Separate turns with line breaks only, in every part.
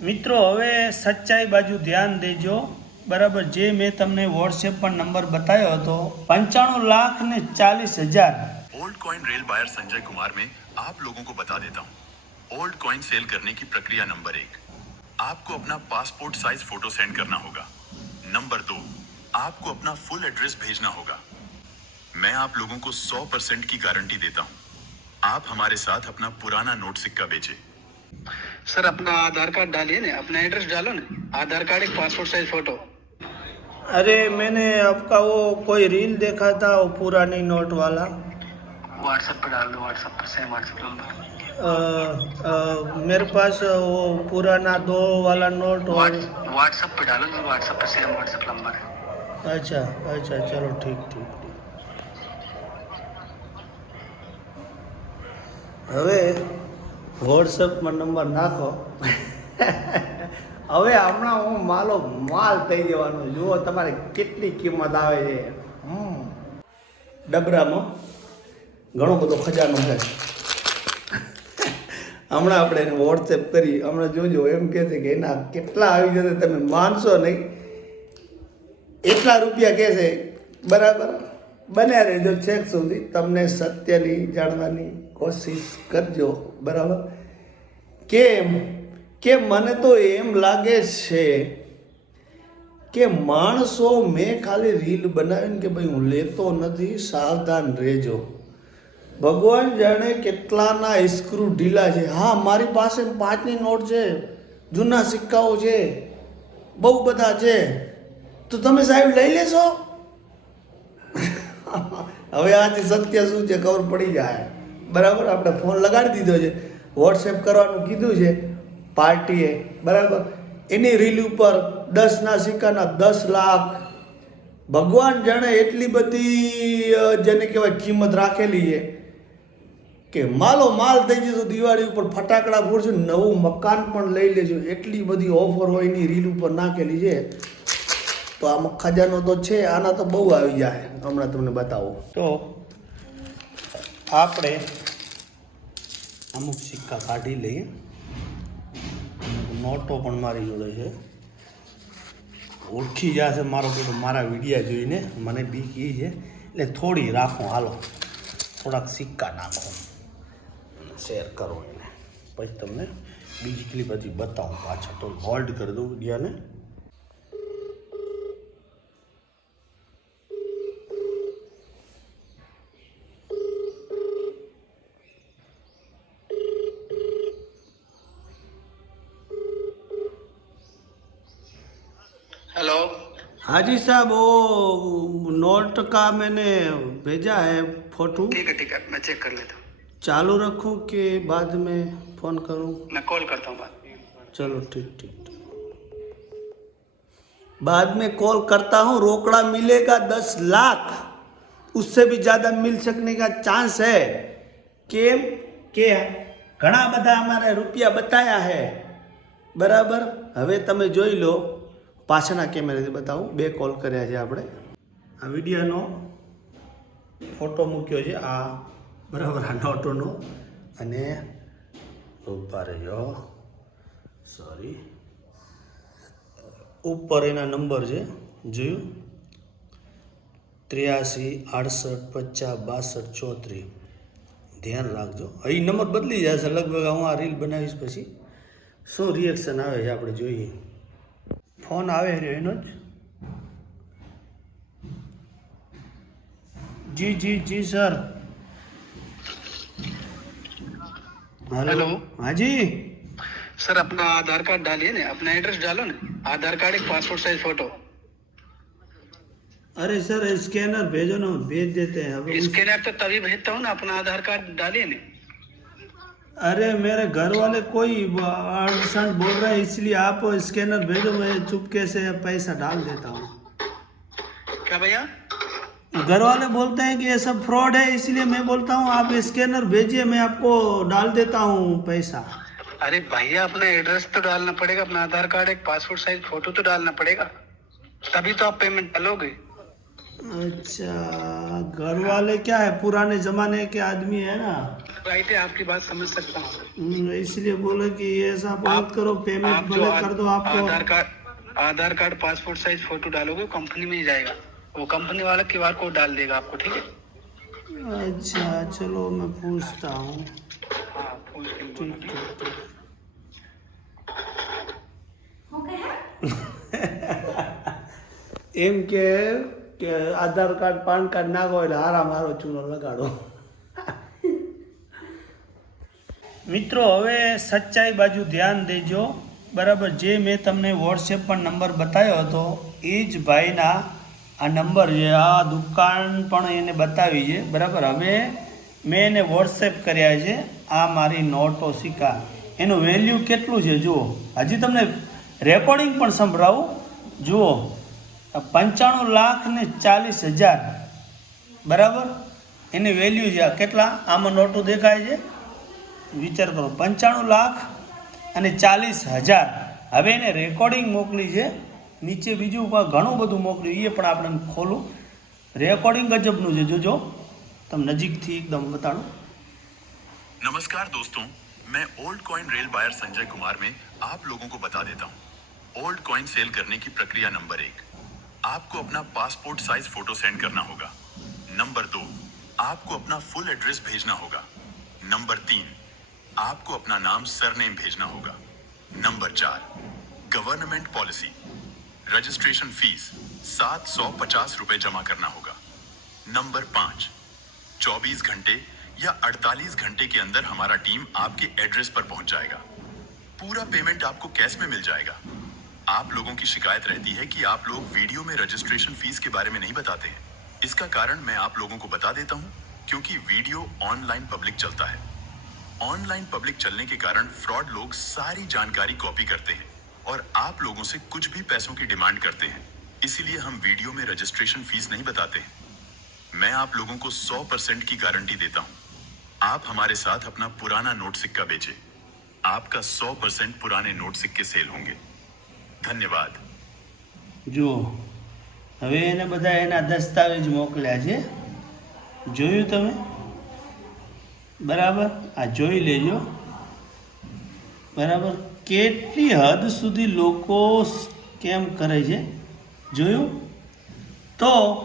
મિત્રો હવે સચ્ચાઈ બાજુ ધ્યાન દેજો બરાબર જે મેં તમને વોટ્સએપ પર નંબર બતાવ્યો હતો પંચાણું લાખ ને ચાલીસ હજાર
old coin real buyer Sanjay Kumar में आप लोगों को बता देता हूँ ओल्ड कॉइन सेल करने की प्रक्रिया नंबर एक आपको अपना पासपोर्ट साइज फोटो सेंड करना होगा नंबर दो आपको अपना फुल एड्रेस भेजना होगा मैं आप लोगों को सौ परसेंट की गारंटी देता हूँ आप हमारे साथ अपना पुराना नोट सिक्का बेचे
सर अपना आधार कार्ड डालिए ना अपना एड्रेस डालो ना। आधार कार्ड एक पासपोर्ट साइज़ फ़ोटो
अरे मैंने आपका वो कोई रील देखा था वो पुरानी नोट वाला?
व्हाट्सएप पे डाल दो व्हाट्सएप पर सेम व्हाट्सएप नंबर
मेरे पास वो पुराना दो वाला नोट और
व्हाट्सएप पे डालो जो व्हाट्सएप पे सेम व्हाट्सएप नंबर है।
अच्छा अच्छा चलो ठीक ठीक ठीक। હવે વોટ્સએપમાં નંબર નાખો. હવે હમણાં હું માલો માલ થઈ જવાનો. જુઓ તમારે કેટલી કિંમત આવે છે. ડબરામાં ઘણો બધો ખજાનો છે. હમણાં આપણે એને વોટ્સએપ કરી, હમણાં જોજો, એમ કહે છે કે એના કેટલા આવી જશે તમે માનશો નહીં. એટલા રૂપિયા કહે છે. બરાબર? બન્યા રહેજો છેક સુધી. તમને સત્યની જાણવાની કોશિશ કરજો. બરાબર? કેમ? કે મને તો એમ લાગે છે કે માણસો મેં ખાલી રીલ બનાવીને કે ભાઈ હું લેતો નથી, સાવધાન રહેજો. ભગવાન જાણે કેટલાના સ્ક્રૂ ઢીલા છે. હા, મારી પાસે પાંચની નોટ છે, જૂના સિક્કાઓ છે, બહુ બધા છે. તો તમે સાહેબ લઈ લેશો? હવે આથી સત્ય શું છે ખબર પડી જાય. બરાબર? આપણે ફોન લગાડી દીધો છે. વોટ્સએપ કરવાનું કીધું છે પાર્ટીએ. બરાબર? એની રીલ ઉપર દસના સિક્કાના દસ લાખ. ભગવાન જાણે એટલી બધી જેને કહેવાય કિંમત રાખેલી છે કે માલો માલ થઈ જશે, દિવાળી ઉપર ફટાકડા ફોડશો, નવું મકાન પણ લઈ લેજો એટલી બધી ઓફર હોય એની રીલ ઉપર નાખેલી છે. તો આમાં ખજાનો તો છે, આના તો બહુ આવી જાય. હમણાં તમને બતાવો. તો આપણે અમુક સિક્કા કાઢી લઈએ. નોટો પણ મારી જોડે છે. ઓળખી જશે મારો પેલો મારા વિડીયા જોઈને. મને બીક એ છે. એટલે થોડી રાખો, હાલો. થોડાક સિક્કા નાખો. શેર કરો એને. પછી તમને બીજી કેટલી બધી બતાવું પાછળ. તો હોલ્ડ કરી દઉં વિડીયાને.
हेलो
हाँ जी साहब वो नोट का मैंने भेजा है फोटो
ठीक है ठीक है मैं चेक कर लेता हूँ
चालू रखूं कि बाद में फ़ोन करूं
मैं कॉल करता हूँ बाद में
चलो ठीक ठीक ठीक बाद में कॉल करता हूँ रोकड़ा मिलेगा दस लाख उससे भी ज़्यादा मिल सकने का चांस है કેમ કે ઘણા બધા અમારે રૂપિયા બતાવ્યા છે બરાબર હવે તમે જોઈ લો પાછળના કેમેરાથી બતાવું. બે કોલ કર્યા છે આપણે. આ વિડીયોનો ફોટો મૂક્યો છે. આ બરાબર આ નોટોનો. અને ઊભા રહ્યો. સોરી ઉપર એના નંબર છે. જોયું? ત્ર્યાસી, આડસઠ, પચાસ, બાસઠ, ચોત્રીસ. ધ્યાન રાખજો. અહીં નંબર બદલી જશે. લગભગ હું આ રીલ બનાવીશ પછી. શું રિએક્શન આવે છે આપણે જોઈએ. ફોન આવે રહ્યો એનો જ જી જી જી સર
हेलो।
हाँ जी
सर अपना आधार कार्ड डालिए ना अपना एड्रेस डालो ना आधार कार्ड एक पासपोर्ट साइज फोटो
अरे सर स्कैनर भेजो ना भेज देते हैं अब उस-
स्कैनर तो तभी भेजता हूँ ना अपना आधार कार्ड डालिए ना
अरे मेरे घर वाले कोई अड़सठ बोल रहे हैं इसलिए आप स्कैनर भेजो मैं चुपके से पैसा डाल देता हूँ।
क्या भैया?
घर वाले बोलते हैं कि ये सब फ्रॉड है इसलिए मैं बोलता हूँ आप स्कैनर भेजिए मैं आपको डाल देता हूँ पैसा।
अरे भैया अपना एड्रेस तो डालना पड़ेगा अपना आधार कार्ड एक पासपोर्ट साइज़ फ़ोटो तो डालना पड़ेगा। तभी तो आप पेमेंट डालोगे।
अच्छा घर वाले क्या है? पुराने जमाने के आदमी है ना?
राइट है आपकी बात समझ सकता हूँ।
हम्म, इसलिए बोले कि ऐसा बात करो पेमेंट
आप
भले
आ-
कर दो आपको।
Aadhaar card Aadhaar card passport size photo डालोगे कंपनी में ही जाएगा। वो कंपनी वाला क्यू आर कोड डाल देगा आपको ठीक है?
अच्छा चलो मैं पूछता हूँ।
हाँ पूछ के
ठीक
ठीक है?
એમ કે આધાર કાર્ડ, પાન કાર્ડ નાખો એટલે આરામ મારો ચૂનો લગાડો. મિત્રો, હવે સચ્ચાઈ બાજુ ધ્યાન દેજો. બરાબર, જે મેં તમને વોટ્સએપ પર નંબર બતાવ્યો હતો, એ જ ભાઈના આ નંબર છે. આ દુકાન પણ એને બતાવી છે. બરાબર, હવે મેં એને વોટ્સએપ કર્યા છે, આ મારી નોટો સિક્કા. એનું વેલ્યુ કેટલું છે? જુઓ. હજી તમને રેકોર્ડિંગ પણ સંભળાવું. જુઓ. પંચાણું લાખ ને ચાલીસ હજાર બરાબર એની વેલ્યુ છે આ કેટલા આમાં નોટો દેખાય છે વિચાર કરો પંચાણું લાખ અને ચાલીસ હજાર હવે એને રેકોર્ડિંગ મોકલી છે નીચે બીજું પણ ઘણું બધું મોકલ્યું એ પણ આપણે ખોલું રેકોર્ડિંગ ગજબનું છે જોજો તમે નજીકથી એકદમ બતાડું
नमस्कार दोस्तों मैं old coin real buyer Sanjay Kumar में आप लोगों को बता देता हूँ ओल्ड कॉइन सेल करने की प्रक्रिया नंबर एक आपको अपना पासपोर्ट साइज़ फ़ोटो सेंड करना होगा। नंबर दो, आपको अपना फुल एड्रेस भेजना होगा। नंबर तीन, आपको अपना नाम सरनेम भेजना होगा। नंबर चार गवर्नमेंट पॉलिसी रजिस्ट्रेशन फ़ीस सात सौ पचास रुपए जमा करना होगा। नंबर पाँच 24 घंटे या 48 घंटे के अंदर हमारा टीम आपके एड्रेस पर पहुँच जाएगा। पूरा पेमेंट आपको कैश में मिल जाएगा। आप लोगों की शिकायत रहती है कि आप लोग वीडियो में रजिस्ट्रेशन फ़ीस के बारे में नहीं बताते हैं। इसका कारण मैं आप लोगों को बता देता हूँ, क्योंकि वीडियो ऑनलाइन पब्लिक चलता है। ऑनलाइन पब्लिक चलने के कारण फ्रॉड लोग सारी जानकारी कॉपी करते हैं और आप लोगों से कुछ भी पैसों की डिमांड करते हैं। इसीलिए हम वीडियो में रजिस्ट्रेशन फ़ीस नहीं बताते हैं। मैं आप लोगों को 100 परसेंट की गारंटी देता हूँ। आप हमारे साथ अपना पुराना नोट सिक्का बेचें। आपका 100 परसेंट पुराने नोट सिक्के सेल होंगे। ધન્યવાદ.
જુઓ, હવે એને બધા એના દસ્તાવેજ મોકલ્યા છે. જોયું તમે? બરાબર? આ જોઈ લેજો. બરાબર? કેટલી હદ સુધી લોકો કેમ કરે છે? જોયું? તો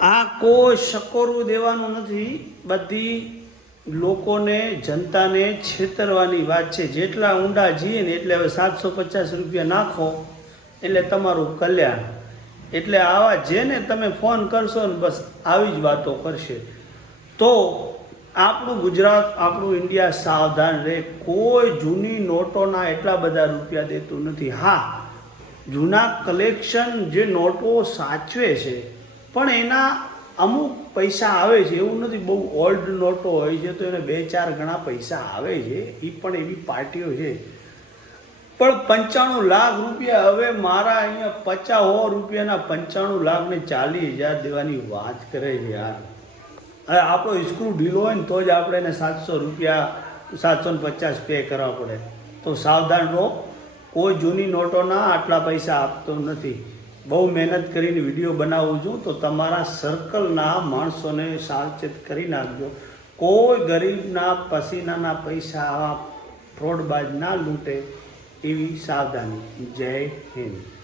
આ કોઈ શકોરું દેવાનું નથી. બધી લોકોને, જનતાને છેતરવાની વાત છે. જેટલા ઊંડા જઈએ ને એટલે હવે સાતસો પચાસ રૂપિયા નાખો, એટલે તમારું કલ્યાણ. એટલે આવા જેને તમે ફોન કરશો ને બસ આવી જ વાતો કરશે. તો આપણું ગુજરાત, આપણું ઇન્ડિયા સાવધાન રહે. કોઈ જૂની નોટોના એટલા બધા રૂપિયા દેતું નથી. હા, જૂના કલેક્શન જે નોટો સાચવે છે, પણ એના અમુક પૈસા આવે છે, એવું નથી, બહુ ઓલ્ડ નોટો હોય છે, તો એને બે ચાર ગણા પૈસા આવે છે એ પણ એવી પાર્ટીઓ છે. પણ પંચાણું લાખ રૂપિયા હવે મારા અહીંયા પચાસ સો રૂપિયાના પંચાણું લાખ ને ચાલીસ હજાર દેવાની વાત કરે છે યાર. હવે આપણો સ્ક્રૂ ઢીલો હોય ને તો જ આપણે એને સાતસો રૂપિયા, સાતસો ને પચાસ પે કરવા પડે. તો સાવધાન રહો, કોઈ જૂની નોટોના આટલા પૈસા આપતો નથી. બહુ મહેનત કરીને વીડિયો બનાવું છું, તો તમારા સર્કલના માણસોને સાવચેત કરી નાખજો. કોઈ ગરીબના પસીનાના પૈસા આવા ફ્રોડબાજ ના લૂંટે એવી સાવધાની. જય હિન્દ.